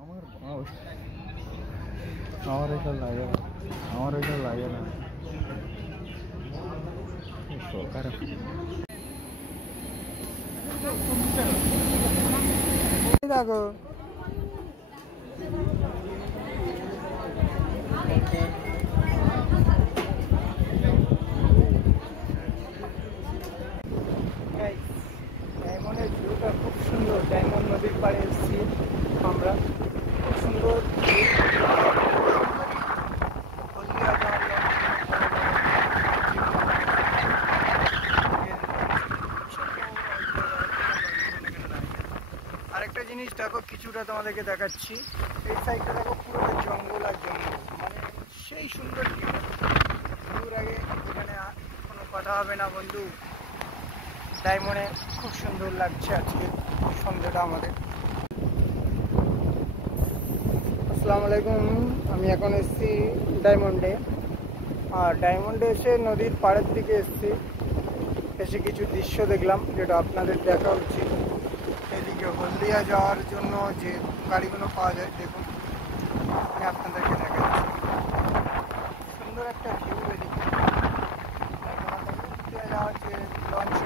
আমার আমার এটা লাগে না, আমার এটা লাগে না সরকার দেখো। ডায়মন্ডের ভিউটা খুব সুন্দর, ডায়মন্ড নদীর পাড়ে এসেছি আমরা, খুব সুন্দর। আরেকটা জিনিস দেখো, কিছুটা তোমাদেরকে দেখাচ্ছি, এই সাইডটা দেখো পুরো জঙ্গল আর জঙ্গল, মানে সেই সুন্দর দূর আগে, এখানে কোনো কথা হবে না বন্ধু। ডায়মন্ডে খুব সুন্দর লাগছে আজকে সন্ধ্যাটা আমাদের। আসসালামু আলাইকুম, আমি এখন এসেছি ডায়মন্ডে। আর ডায়মন্ডে এসে নদীর পাড়ের দিকে এসেছি, এসে কিছু দৃশ্য দেখলাম যেটা আপনাদের দেখা উচিত। এদিকে হলদিয়া যাওয়ার জন্য যে গাড়িগুলো পাওয়া যায়, দেখুন আমি আপনাদেরকে দেখাচ্ছি, সুন্দর একটা ভিউ। এদিকে হলদিয়া যাওয়ার যে লঞ্চ